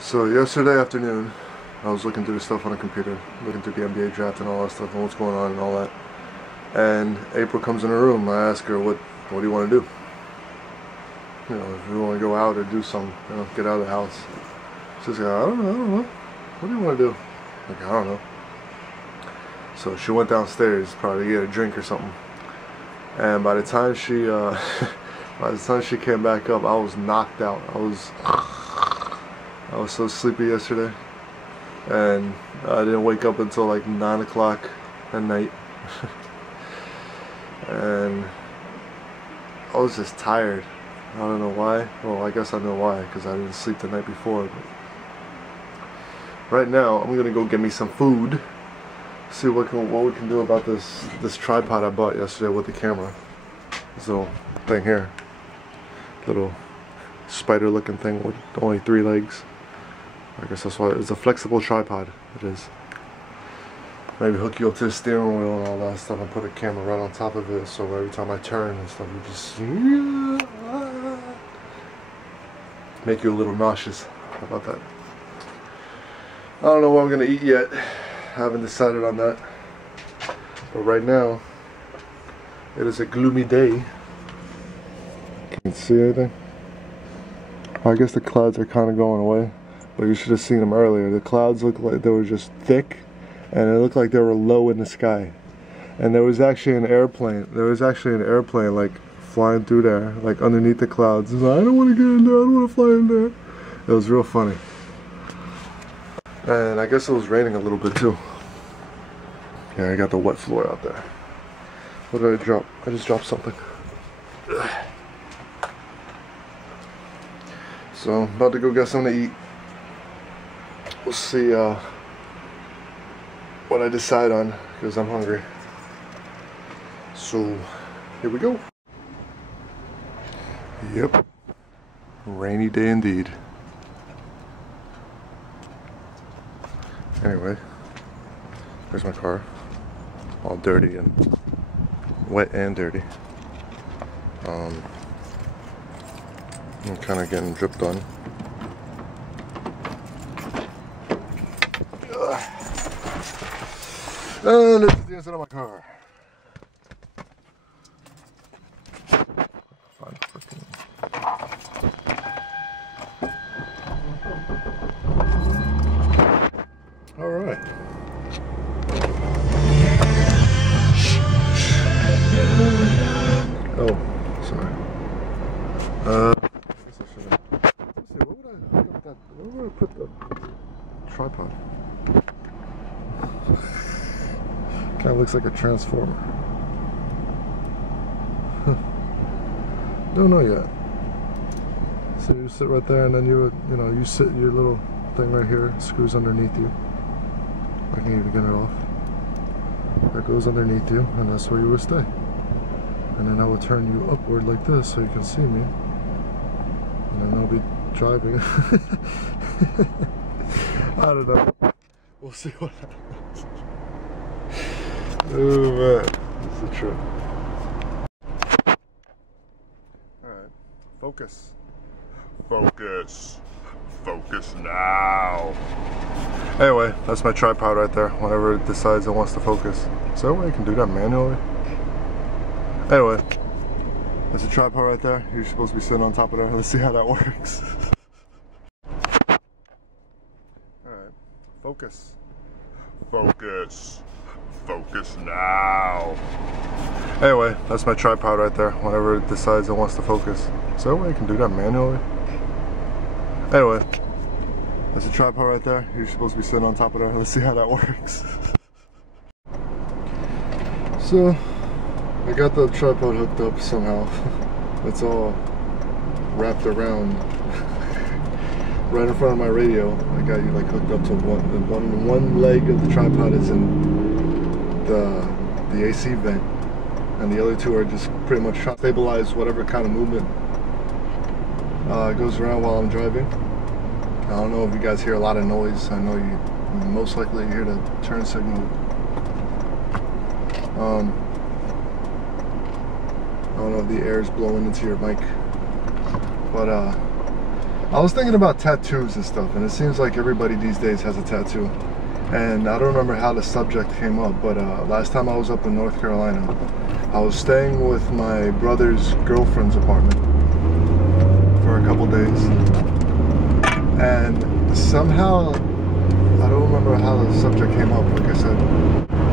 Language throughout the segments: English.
So yesterday afternoon, I was looking through the stuff on the computer, looking through the NBA draft and all that stuff and what's going on and all that. And April comes in the room. I ask her, what do you want to do? You know, if you want to go out or do something, you know, get out of the house. She's like, I don't know. What do you want to do? I'm like, I don't know. So she went downstairs, probably to get a drink or something. And by the time she, came back up, I was knocked out. I was so sleepy yesterday, and I didn't wake up until like 9 o'clock at night. And I was just tired. I don't know why. Well, I guess I know why, because I didn't sleep the night before. But right now, I'm gonna go get me some food. See what we can do about this tripod I bought yesterday with the camera. This little thing here, little spider-looking thing with only 3 legs. I guess that's why it's a flexible tripod. It is. Maybe hook you up to the steering wheel and all that stuff, and put a camera right on top of it, so every time I turn and stuff, you just make you a little nauseous. How about that? I don't know what I'm gonna eat yet. I haven't decided on that. But right now, it is a gloomy day. Can you see anything? I guess the clouds are kind of going away, but you should have seen them earlier. The clouds looked like they were just thick, and it looked like they were low in the sky. And there was actually an airplane. Like flying through there, like underneath the clouds. Like, I don't want to get in there. I don't want to fly in there. It was real funny. And I guess it was raining a little bit too. Yeah, I got the wet floor out there. What did I drop? I just dropped something. So I'm about to go get something to eat. We'll see what I decide on, because I'm hungry. So here we go. Yep. Rainy day indeed. Anyway, there's my car. All dirty and wet and dirty. I'm kind of getting dripped on. And this is the inside of my car. All right. Oh, sorry. I guess I should have. Let's see, where would I put the tripod? Kind of looks like a transformer. Don't know yet. So you sit right there, and then you sit your little thing right here, screws underneath you. I can't even get it off. That goes underneath you, and that's where you would stay. And then I will turn you upward like this so you can see me. And then I'll be driving. I don't know. We'll see what happens. Oh man, this is a trip. Alright, focus. Focus. Focus now. Anyway, that's my tripod right there. Whenever it decides it wants to focus. Is there a way I can do that manually? Anyway, there's a tripod right there. You're supposed to be sitting on top of there. Let's see how that works. Alright, focus. Focus. Focus now. Anyway, that's my tripod right there. Whenever it decides it wants to focus. Is there a way I can do that manually? Anyway, there's a tripod right there. You're supposed to be sitting on top of there. Let's see how that works. So, I got the tripod hooked up somehow. It's all wrapped around right in front of my radio. I got you like hooked up to one leg of the tripod is in the AC vent, and the other 2 are just pretty much trying to stabilize whatever kind of movement goes around while I'm driving. I don't know if you guys hear a lot of noise. I know you most likely hear the turn signal. I don't know if the air is blowing into your mic, but I was thinking about tattoos and stuff, and it seems like everybody these days has a tattoo. And I don't remember how the subject came up, but last time I was up in North Carolina, I was staying with my brother's girlfriend's apartment for a couple days. And somehow, I don't remember how the subject came up. Like I said,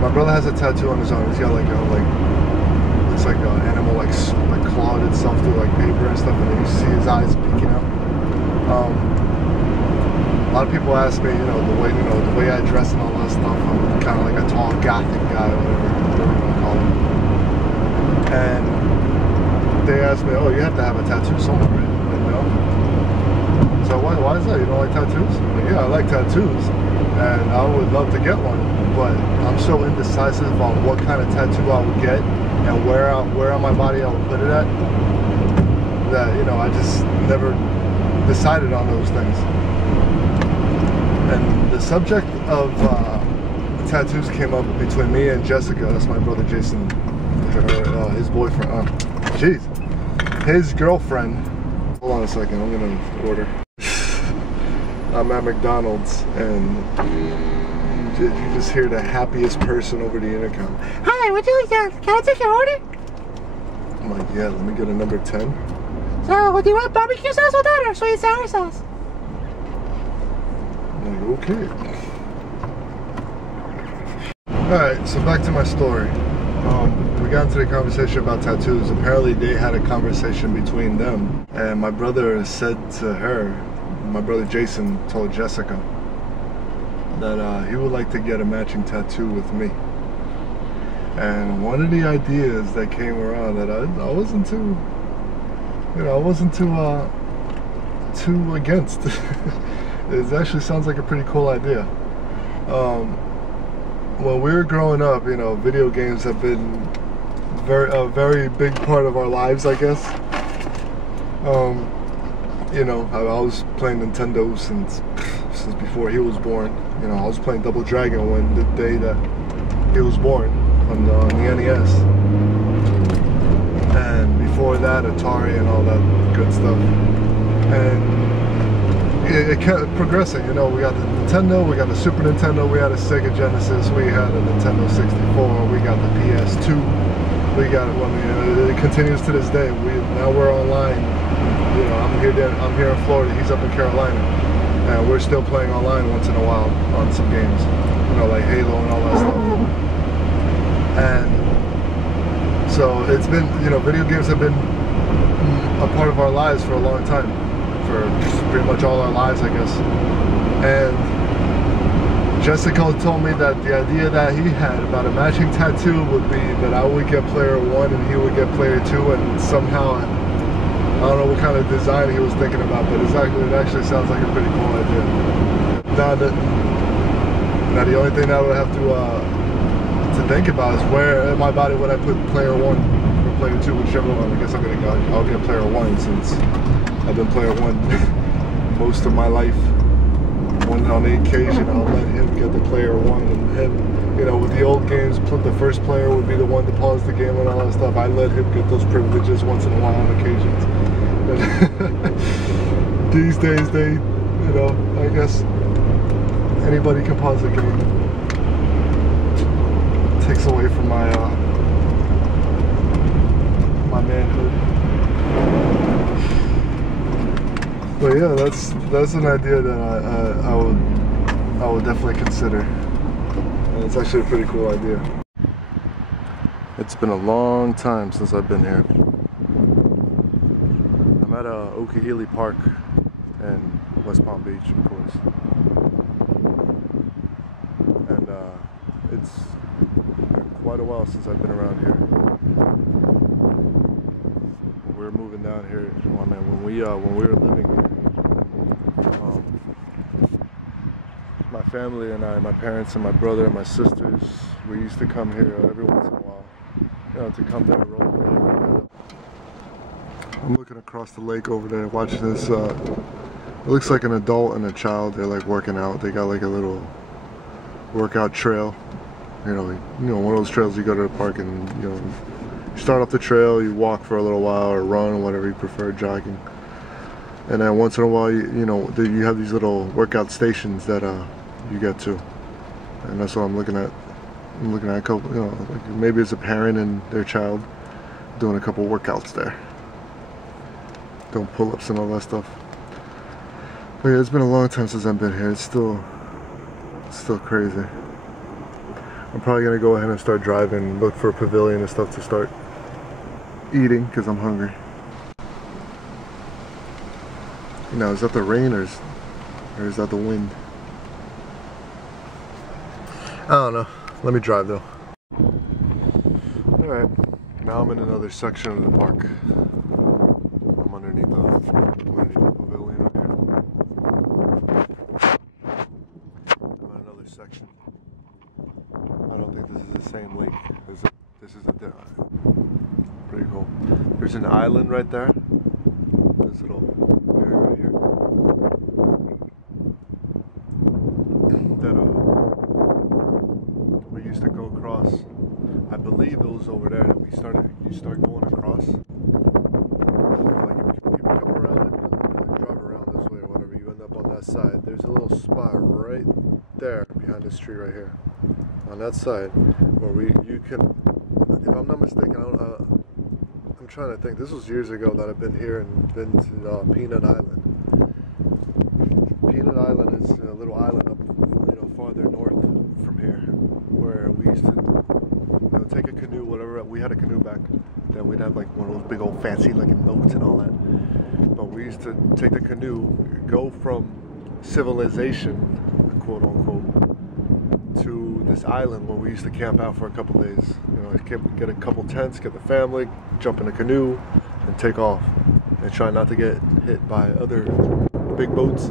my brother has a tattoo on his arm. He's got like a, looks like an animal like clawed itself through like paper and stuff, and then you see his eyes peeking out. A lot of people ask me, the way I dress and all that stuff. I'm kind of like a tall gothic guy, or whatever you want to call it. And they ask me, oh, you have to have a tattoo somewhere, right? I'm like, no. So why is that? You don't like tattoos? I'm like, yeah, I like tattoos, and I would love to get one, but I'm so indecisive on what kind of tattoo I would get and where on my body I would put it at, that I just never decided on those things. And the subject of tattoos came up between me and Jessica. That's my brother Jason, his boyfriend. His girlfriend. Hold on a second, I'm gonna order. I'm at McDonald's, and you just hear the happiest person over the intercom. Hi, what do you like? Can I take your order? I'm like, yeah, let me get a number 10. So, what do you want, barbecue sauce with that or sweet and sour sauce? I'm like, okay. Alright, so back to my story. We got into the conversation about tattoos. Apparently they had a conversation between them, and my brother said to her, my brother Jason told Jessica that he would like to get a matching tattoo with me. And one of the ideas that came around that I wasn't too, too against. It actually sounds like a pretty cool idea. When we were growing up, video games have been a very big part of our lives, I guess. I was playing Nintendo since before he was born. I was playing Double Dragon when the day that he was born on the NES. And before that, Atari and all that good stuff. And it kept progressing. We got the Nintendo, we got the Super Nintendo, we had a Sega Genesis, we had a Nintendo 64, we got the PS2, we got it continues to this day. Now we're online. I'm here in Florida, he's up in Carolina, and we're still playing online once in a while on some games, like Halo and all that stuff. And so it's been, video games have been a part of our lives for a long time. For pretty much all our lives, I guess. And Jessica told me that the idea that he had about a matching tattoo would be that I would get player 1 and he would get player 2, and somehow, I don't know what kind of design he was thinking about, but it actually sounds like a pretty cool idea. Now the only thing that I would have to think about is where in my body would I put player 1 or player 2, whichever one. I guess I'll get player 1 since I've been player 1 most of my life. On the occasion, I'll let him get the player 1, and him, with the old games, the first player would be the one to pause the game and all that stuff. I let him get those privileges once in a while on occasions. These days, I guess anybody can pause the game. It takes away from my manhood. But yeah, that's an idea that I would definitely consider. And it's actually a pretty cool idea. It's been a long time since I've been here. I'm at Okehely Park in West Palm Beach, of course. And it's been quite a while since I've been around here. We're moving down here. Oh man, when we were living here, my family and I, my parents and my brother and my sisters, we used to come here every once in a while, to come there and roll the lake. I'm looking across the lake over there, watching this. It looks like an adult and a child. They're like working out. They got like a little workout trail. One of those trails you go to the park and you start off the trail, you walk for a little while or run, whatever you prefer, jogging. And then once in a while, you know, you have these little workout stations that you get to, and that's what I'm looking at. I'm looking at a couple, you know, like maybe it's a parent and their child doing a couple workouts there, doing pull-ups and all that stuff. But yeah, it's been a long time since I've been here. It's still crazy. I'm probably gonna go ahead and start driving, look for a pavilion and stuff to start eating because I'm hungry. You know, is that the rain or is that the wind? I don't know. Let me drive though. Alright, now I'm in another section of the park. I'm underneath the pavilion up here. I'm in another section. I don't think this is the same lake. This is a pretty cool. There's an island right there. This little area right here. That we used to go across. I believe it was over there that you start going across. Like if you come around and drive around this way or whatever, you end up on that side. There's a little spot right there behind this tree right here. On that side, where you can, if I'm not mistaken, I'm trying to think. This was years ago that I've been here and been to Peanut Island. Peanut Island is a little island up, you know, farther north from here, where we used to, you know, take a canoe, whatever. We had a canoe back then. We'd have like one of those big old fancy looking boats and all that. But we used to take the canoe, go from civilization, quote unquote, to this island where we used to camp out for a couple days. You know, get a couple tents, get the family, jump in a canoe, and take off. And try not to get hit by other big boats. I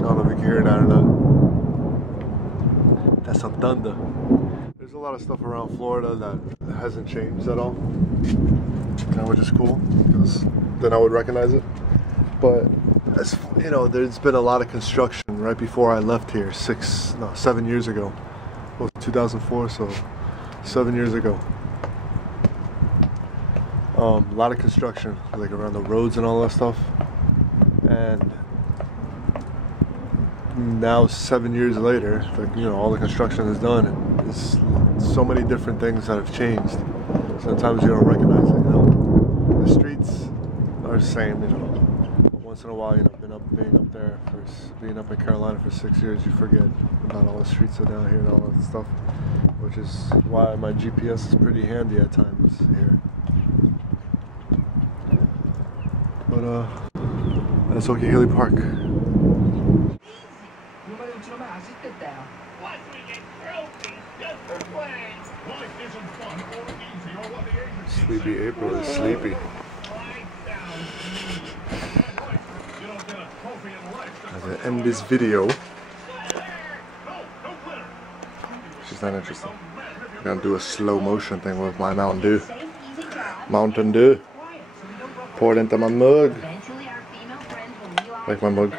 don't know if you can hear that or not. That's some thunder. There's a lot of stuff around Florida that hasn't changed at all, which is cool, because then I would recognize it. But as you know, there's been a lot of construction right before I left here 7 years ago. It was 2004, so 7 years ago. A lot of construction, like around the roads and all that stuff. And now 7 years later, like, you know, all the construction is done, and there's so many different things that have changed. Sometimes you don't recognize it. You know, the streets are the same. You know. Once in a while, you know, being up in Carolina for 6 years, you forget about all the streets that are down here and all that stuff, which is why my GPS is pretty handy at times here. But that's Okeechobee Park. Sleepy April is sleepy. As I end this video, she's not interested. I'm gonna do a slow motion thing with my Mountain Dew. Mountain Dew. Pour it into my mug. Like my mug.